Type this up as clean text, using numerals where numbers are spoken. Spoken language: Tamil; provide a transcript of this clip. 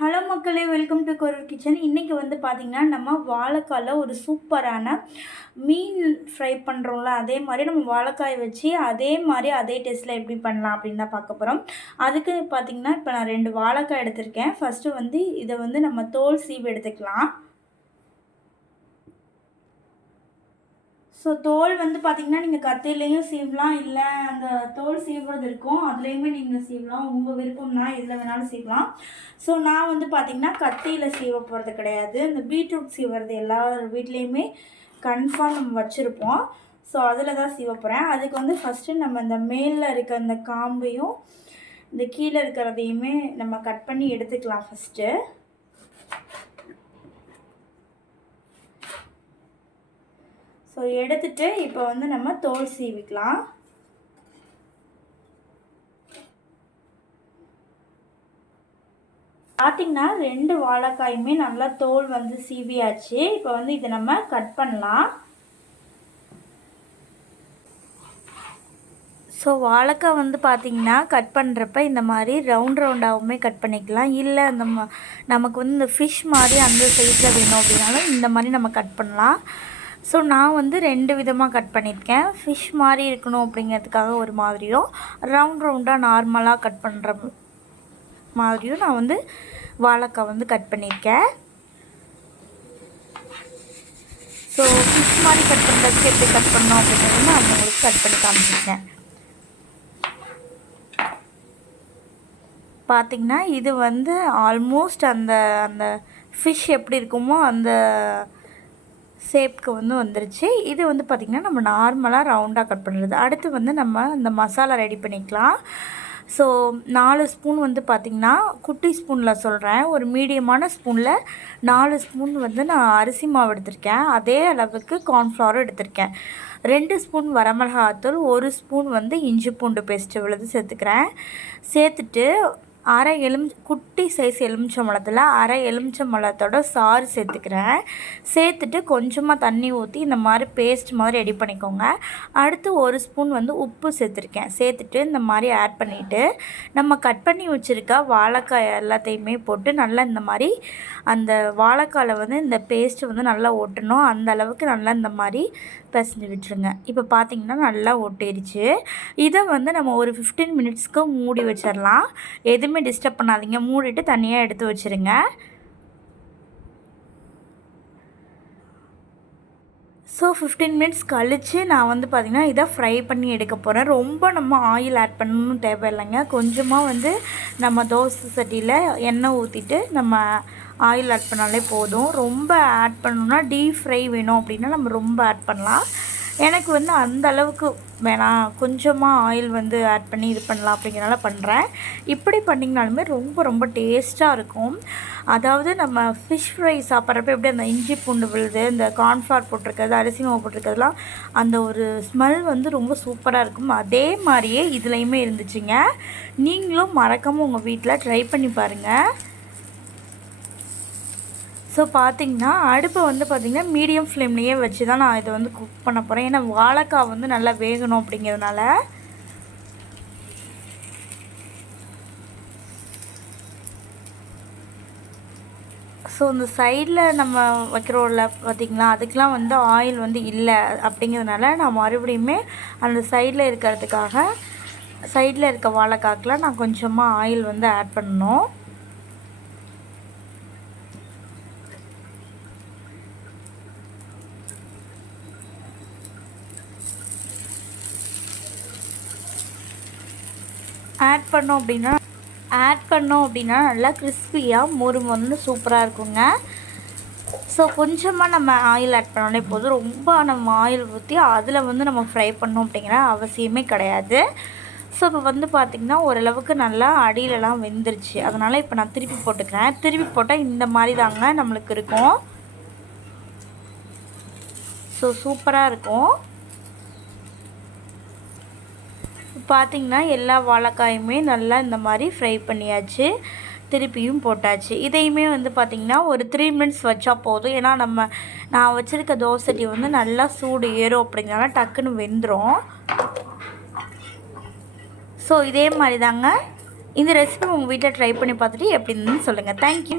ஹலோ மக்களே, வெல்கம் டு கரூர் கிச்சன். இன்றைக்கி வந்து பார்த்திங்கன்னா நம்ம வாழைக்காயில் ஒரு சூப்பரான மீன் ஃப்ரை பண்ணுறோம்ல, அதே மாதிரி நம்ம வாழைக்காயை வச்சு அதே டேஸ்ட்டில் எப்படி பண்ணலாம் அப்படின்னு தான் பார்க்க போகிறோம். அதுக்கு பார்த்திங்கன்னா இப்போ நான் 2 வாழைக்காய் எடுத்திருக்கேன். ஃபஸ்ட்டு வந்து இதை வந்து நம்ம தோல் சீவு எடுத்துக்கலாம். ஸோ தோல் வந்து பார்த்திங்கன்னா நீங்கள் கத்திலையும் சீவலாம், இல்லை அந்த தோல் சீவுறது இருக்கும் அதுலேயுமே நீங்கள் சீவலாம். உங்கள் விருப்பம்னா எதில் வேணாலும் சீவலாம். ஸோ நான் வந்து பார்த்திங்கன்னா கத்தியில் சீவ போகிறது கிடையாது. இந்த பீட்ரூட் சீவுறது எல்லா வீட்லேயுமே கன்ஃபார்ம் நம்ம வச்சுருப்போம். ஸோ அதில் தான் சீவ போகிறேன். அதுக்கு வந்து ஃபஸ்ட்டு நம்ம இந்த மேலில் இருக்க அந்த காம்பையும் இந்த கீழே இருக்கிறதையுமே நம்ம கட் பண்ணி எடுத்துக்கலாம் ஃபஸ்ட்டு. ஸோ எடுத்துகிட்டு இப்போ வந்து நம்ம தோல் சீவிக்கலாம். பார்த்திங்கன்னா 2 வாழைக்காயுமே நல்லா தோல் வந்து சீவியாச்சு. இப்போ வந்து இதை நம்ம கட் பண்ணலாம். ஸோ வாழைக்காய் வந்து பார்த்திங்கன்னா கட் பண்ணுறப்ப இந்த மாதிரி ரவுண்டாகவுமே கட் பண்ணிக்கலாம். இல்லை அந்த நமக்கு வந்து இந்த ஃபிஷ் மாதிரி அந்த சைஸில் வேணும் அப்படின்னாலும் இந்த மாதிரி நம்ம கட் பண்ணலாம். ஸோ நான் வந்து 2 விதமாக கட் பண்ணியிருக்கேன். ஃபிஷ் மாதிரி இருக்கணும் அப்படிங்கிறதுக்காக ஒரு மாதிரியும், ரவுண்டாக நார்மலாக கட் பண்ணுற மாதிரியும் நான் வந்து வாழைக்காய் வந்து கட் பண்ணியிருக்கேன். ஸோ ஃபிஷ் மாதிரி கட் பண்ணுறதுக்கு எப்படி கட் பண்ணோம் அப்படிங்கிறது நான் உங்களுக்கு கட் பண்ணி காமிச்சிருக்கேன். பார்த்திங்கன்னா இது வந்து ஆல்மோஸ்ட் அந்த அந்த ஃபிஷ் எப்படி இருக்குமோ அந்த ஷேப்க்கு வந்து வந்துருச்சு. இது வந்து பார்த்திங்கன்னா நம்ம நார்மலாக ரவுண்டாக கட் பண்ணுறது. அடுத்து வந்து நம்ம இந்த மசாலா ரெடி பண்ணிக்கலாம். ஸோ 4 ஸ்பூன் வந்து பார்த்திங்கன்னா குட்டி ஸ்பூனில் சொல்கிறேன், ஒரு மீடியமான ஸ்பூனில் 4 ஸ்பூன் வந்து நான் அரிசி மாவு எடுத்திருக்கேன். அதே அளவுக்கு கார்ன்ஃப்ளவரும் எடுத்திருக்கேன். 2 ஸ்பூன் வரமிளகாத்தூள், 1 ஸ்பூன் வந்து இஞ்சி பூண்டு பேஸ்ட்டு விழுது சேர்த்துக்கிறேன். சேர்த்துட்டு அரை குட்டி சைஸ் எலுமிச்சம்பழத்தில் அரை எலுமிச்சம்பழத்தோட சாறு சேர்த்துக்கிறேன். சேர்த்துட்டு கொஞ்சமாக தண்ணி ஊற்றி இந்த மாதிரி பேஸ்ட் மாதிரி ரெடி பண்ணிக்கோங்க. அடுத்து 1 ஸ்பூன் வந்து உப்பு சேர்த்துருக்கேன். சேர்த்துட்டு இந்த மாதிரி ஆட் பண்ணிவிட்டு நம்ம கட் பண்ணி வச்சுருக்க வாழைக்காய் எல்லாத்தையுமே போட்டு நல்லா இந்த மாதிரி அந்த வாழைக்காயில் வந்து இந்த பேஸ்ட்டு வந்து நல்லா ஒட்டணும். அந்த அளவுக்கு நல்லா இந்த மாதிரி பிசைஞ்சு விட்டுருங்க. இப்போ பார்த்திங்கன்னா நல்லா ஒட்டிடுச்சு. இதை வந்து நம்ம ஒரு 15 மினிட்ஸ்க்கு மூடி வச்சிடலாம். எதுவுமே டிஸ்டர்ப் பண்ணாதீங்க, மூடிட்டு தனியாக எடுத்து வச்சுருங்க. ஸோ 15 மினிட்ஸ் கழித்து நான் வந்து பார்த்திங்கன்னா இதை ஃப்ரை பண்ணி எடுக்க போகிறேன். ரொம்ப நம்ம ஆயில் ஆட் பண்ணணும்னு தேவையில்லைங்க. கொஞ்சமாக வந்து நம்ம தோசை சட்டியில் எண்ணெய் ஊற்றிட்டு நம்ம ஆயில் ஆட் பண்ணாலே போதும். ரொம்ப ஆட் பண்ணணும்னா டீப் ஃப்ரை வேணும் அப்படின்னா நம்ம ரொம்ப ஆட் பண்ணலாம். எனக்கு வந்து அந்த அளவுக்கு வேணாம், கொஞ்சமாக ஆயில் வந்து ஆட் பண்ணி இது பண்ணலாம் அப்படிங்கிறனால பண்ணுறேன். இப்படி பண்ணிங்கனாலுமே ரொம்ப ரொம்ப டேஸ்ட்டாக இருக்கும். அதாவது நம்ம ஃபிஷ் ஃப்ரை சாப்பிட்றப்ப எப்படி அந்த இஞ்சி பூண்டு விழுது, இந்த கார்ன்ஃப்ளவர் போட்டிருக்கிறது, அரிசி மாவு போட்டிருக்கிறதுலாம் அந்த ஒரு ஸ்மெல் வந்து ரொம்ப சூப்பராக இருக்கும். அதே மாதிரியே இதுலேயுமே இருந்துச்சுங்க. நீங்களும் மறக்காமல் உங்கள் வீட்டில் ட்ரை பண்ணி பாருங்கள். ஸோ பார்த்திங்கன்னா அடுப்பை வந்து பார்த்திங்கன்னா மீடியம் ஃப்ளேம்லேயே வச்சு தான் நான் இதை வந்து குக் பண்ண போகிறேன். ஏன்னா வாழைக்காய் வந்து நல்லா வேகணும் அப்படிங்கிறதுனால. ஸோ இந்த சைடில் நம்ம வைக்கிறோம்ல பார்த்திங்களா, அதுக்கெலாம் வந்து ஆயில் வந்து இல்லை அப்படிங்கிறதுனால நான் மறுபடியுமே அந்த சைடில் இருக்கிறதுக்காக சைடில் இருக்க வாழைக்காய்க்கெலாம் நான் கொஞ்சமாக ஆயில் வந்து ஆட் பண்ணணும். ஆட் பண்ணோம் அப்படின்னா நல்லா கிறிஸ்பியாக மொறுமொறுன்னு சூப்பராக இருக்குங்க. ஸோ கொஞ்சமாக நம்ம ஆயில் ஆட் பண்ணாலே போதும். ரொம்ப நம்ம ஆயில் ஊற்றி அதில் வந்து நம்ம ஃப்ரை பண்ணோம் அப்படிங்கிற அவசியமே கிடையாது. ஸோ இப்போ வந்து பார்த்திங்கன்னா ஓரளவுக்கு நல்லா அடியிலலாம் வெந்துருச்சு. அதனால் இப்போ நான் திருப்பி போட்டுக்கிறேன். திருப்பி போட்டால் இந்த மாதிரி தாங்க நம்மளுக்கு இருக்கும். ஸோ சூப்பராக இருக்கும். பார்த்திங்கன்னா எல்லா வாழைக்காயுமே நல்லா இந்த மாதிரி ஃப்ரை பண்ணியாச்சு, திருப்பியும் போட்டாச்சு. இதையுமே வந்து பார்த்திங்கன்னா ஒரு 3 மினிட்ஸ் வச்சா போதும். ஏன்னா நான் வச்சுருக்க தோசை வந்து நல்லா சூடு ஏறும் அப்படிங்கிறனால டக்குன்னு வெந்துடும். ஸோ இதே மாதிரி தாங்க இந்த ரெசிபி உங்கள் வீட்டில் ட்ரை பண்ணி பார்த்துட்டு எப்படி இருந்துன்னு சொல்லுங்கள். தேங்க்யூ.